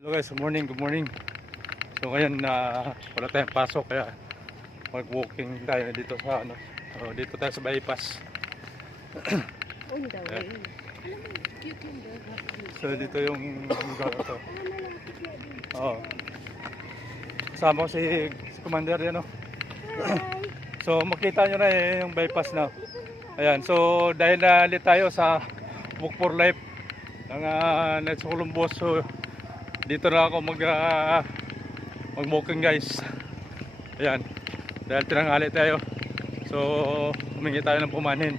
Hello guys, good morning, good morning. So ngayon wala tayong pasok kaya mag-walking tayo dito sa dito tayo sa bypass. On the way. Alam mo, cute yung burger. So dito yung lugar na to. Oo. Kasama ko si Commander yan, no? So makita nyo na yung bypass na. Ayan, so dahil nalit tayo sa Walk for Life ng Knights of Columbus. So dito na ako mag-walking guys. Ayan, dahil tinanghali tayo. So humingi tayo ng pumanin.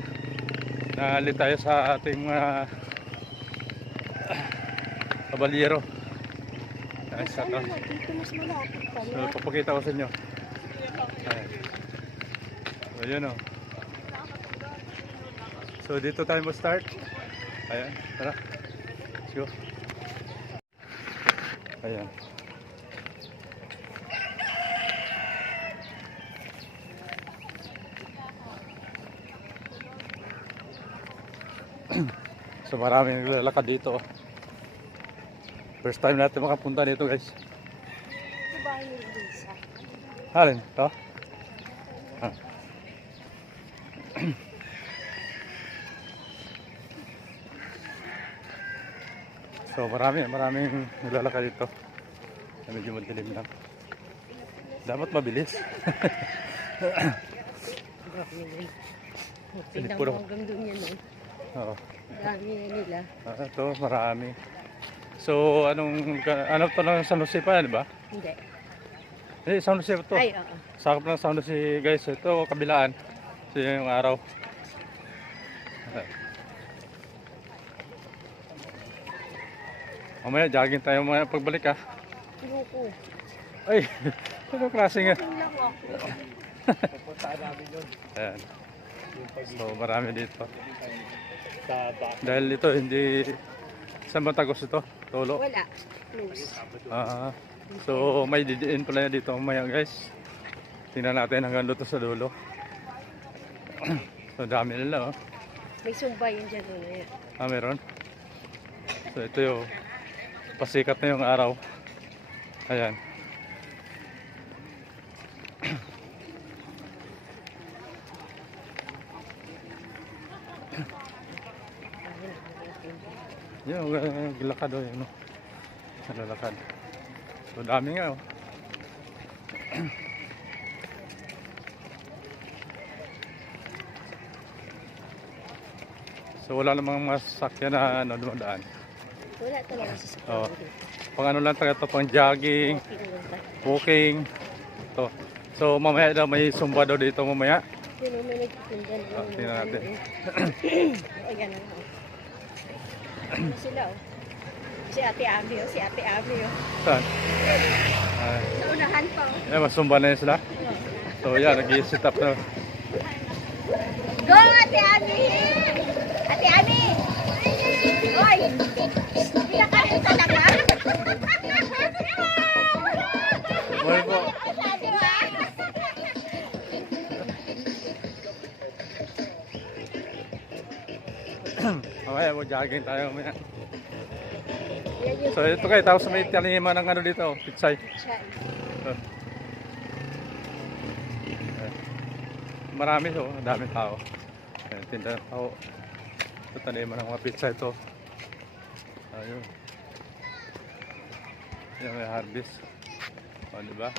Nalit tayo sa ating kabalyero. Ayan, sa to. Dito mas malapit pala. So papakita ko sa inyo. Ayan. So yun o. So dito tayo mag-start. Ayan, tara. Let's go. Ayan. So maraming naglalakad dito. First time natin makapunta dito guys. Ito ba yung Lisa? Halin? Ito? Ah. So maraming naglalakad dito. Medyo madilim lang. Dapat mabilis. Tignan Puro. mo hanggang doon yan eh. Oo. Dami na nila. Ito marami. So ano to ng San Jose pa, di ba? Hindi. San Jose to. Ay, oo. Sakop ng San Jose guys. Ito kabilaan. So yung araw. Mamaya jogging tayo mga pagbalik Loko. Ay, ano klase nga? Tingnan mo ako. Pupuntaan namin yun. Ayan. So marami dito. Sa back. Dahil ito hindi saan ba tagos ito? Tolo. Wala. Close. So may didiin pala dito mamaya guys. Tingnan natin hanggang doon sa dulo. So dami nila oh. May sumba yun dyan doon na yan. Meron. So ito yung pasikat na yung araw. Ayan. Yung gilakad o yun. Nalalakad. So dami nga oh. So wala namang masakyan na dumadaan. Wala talaga sa Oh. sakyan. Pang ano lang taga to, pang jogging, walking. To. So mamaya daw may zumba daw dito mamaya. Yun o, may nagtitinda na. Tingnan natin. Ayan na o. Ano sila o? Si Ate Ami o, si Ate Ami o. Saan? Ay, Naunahan pa o. mas zumba na yun sila. So yan, nag-i-sit up na. Go Ate Ami! Ate Ami! Oy! Pinakain talaga? Well po. Sabi ba? Mamaya mo jogging tayo mamaya. Yan yung So ito kayo, tapos may taliman ng ano dito, pitsay. siya. Marami so, daming tao. Ayan, tinda ng tao. Ito taliman ng mga pitsay ito. Ayun. Yan may harvest. O, diba?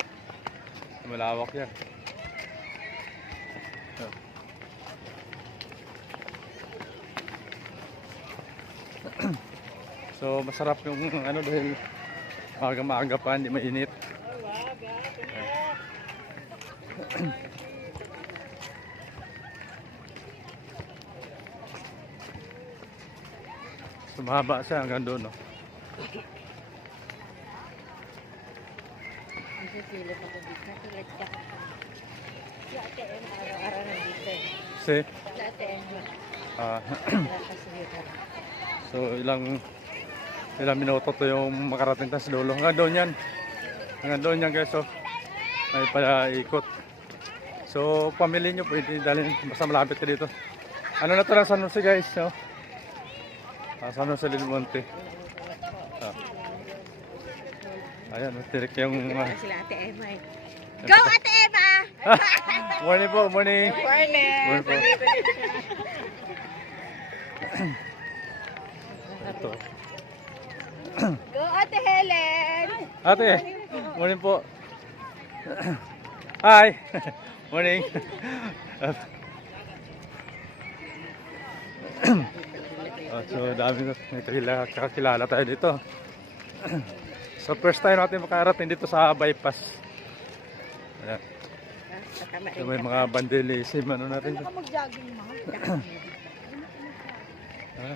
Malawak yan. So masarap yung ano dahil maaga pa, hindi mainit. Sumahaba siya hanggang doon, no? Kasi sila pa ko dito. Tulad ka. Si Ate Em araw-araw nandito eh. Kasi, Si Ate Em. ah, Nakasulitan. so ilang minuto to yung makarating tayo sa dulo. Hanggang doon yan. Hanggang doon yan guys, so may paikot. So pamili nyo pwede dalhin, basta malapit ka dito. Ano na to lang San Jose guys, no? San Jose del Monte. Ayan, tirik yung... Wala sila Ate Emma eh. Go Ate Emma! Morning po, morning. Morning! Morning po. Ito. Go Ate Helen! Ate, morning po. Hi. Morning. So dami na kakilala tayo dito. So first time natin makarating dito sa bypass. Ayan. So may mga bandelism ano na rin. mag-jogging mo.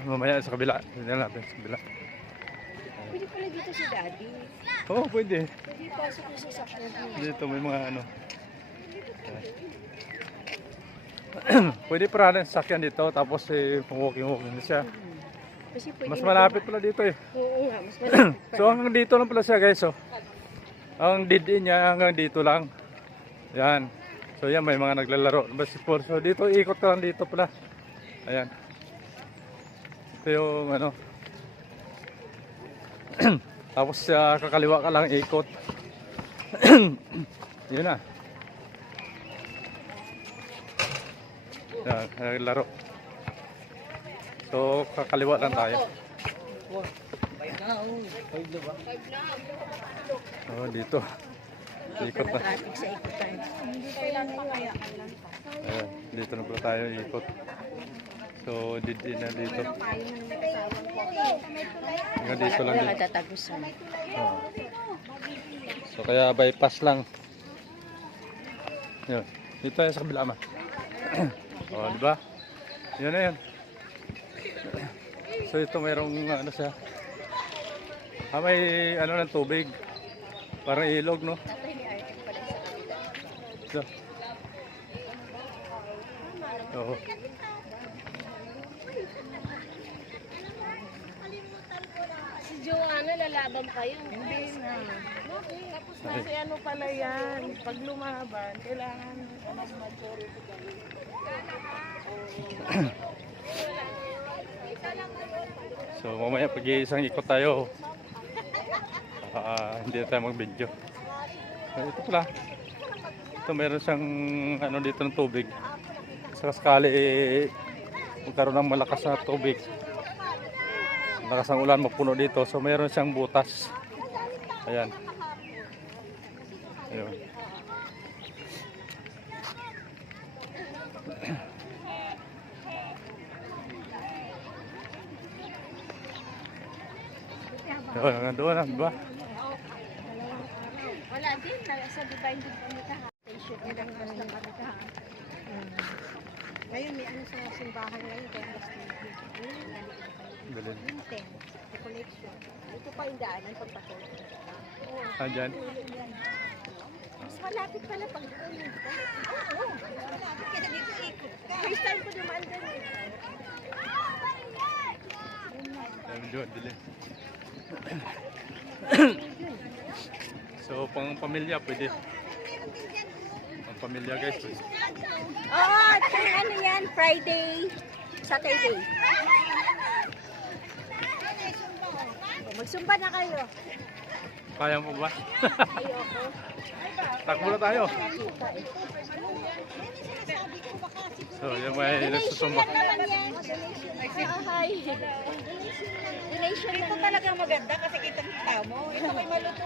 Mamaya sa kabila. Hindi natin sa kabila. Pwede pala dito si Daddy. Oo, pwede. Pwede pasok yung sasakyan mo. Dito may mga ano. Pwede para rin sakyan dito tapos walking na siya. Kasi pwede Mas na- malapit pala dito eh. Oo nga, mas malapit pala. So hanggang dito lang pala siya guys. So, ang didi niya hanggang dito lang. Yan. So yan may mga naglalaro. Basketball. So dito ikot ka lang dito pala. Ayan. Ito yung ano. Tapos kakaliwa ka lang ikot. Yun na. Yan, naglalaro. So kakaliwa lang tayo. Oh, dito. Ikot na. Traffic sa ikutan. Ayan, dito na pala tayo ikot. So, dito na dito. Hanggang dito lang Wala din. matatagusan. Oo. So, kaya bypass lang. Yun. Dito tayo sa kabila ma. O, di ba? Yun na yun. So, ito mayroong ano siya. May ano ng tubig. Parang ilog, no? So. Oo. Si Joanna, lalaban kayo. Hindi na. Tapos kasi ano pala yan, pag lumaban, kailangan mas maturity ka. So mamaya pag isang ikot tayo, hindi na tayo mag-video. Ito pala. Ito meron siyang ano dito ng tubig. Sa sakali magkaroon ng malakas na tubig. Malakas ang ulan mapuno dito. So meron siyang butas. Ayan. Ayun. Doon na, diba? Wala din, sa Dubai din kami kahapon. Station nila ng kami kahapon. Ngayon may ano sa simbahan ngayon, kaya mas Galing. yung tent, the collection. Ito pa yung daanan pagpasok. Andyan. Mas malapit pala pag doon yun. Oo, mas malapit ka na dito ikot. First time ko dumaan doon eh. Ayun, dilim. So pang pamilya pwede. Pang pamilya guys. Oo, ano yan, Friday, Saturday. Magsumba na kayo. Kaya mo ba? Ayoko. Takbo na tayo. So yung may nagsusumba. Hi. Donation Ito talaga maganda kasi kita ng tao mo. Ito may maluto.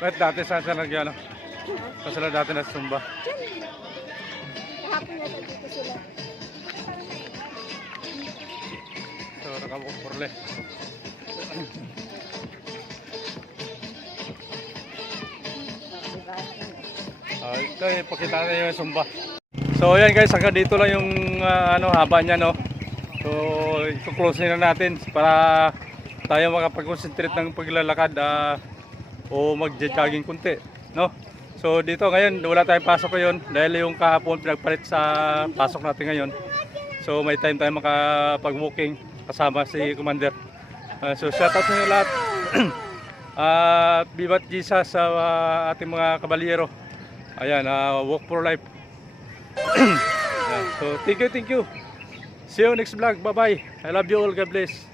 Kahit dati saan sila nagyano? Saan sila dati nagsumba? Kahapon na dito sila. So nakapupurle. Ito ipakita na yung sumba. So yan guys, hanggang dito lang yung ano, haba niya no. So i-close na natin para tayo makapag-concentrate ng paglalakad o mag-jogging kunti, no? So dito ngayon wala tayong pasok ngayon dahil yung kahapon pinagpalit sa pasok natin ngayon. So may time tayo makapag-walking kasama si Commander. So shout out sa inyo lahat. Vivat Jesus sa ating mga kabalyero. Ayan, walk for life. Ayan, so thank you. See you next vlog. Bye-bye. I love you all. God bless.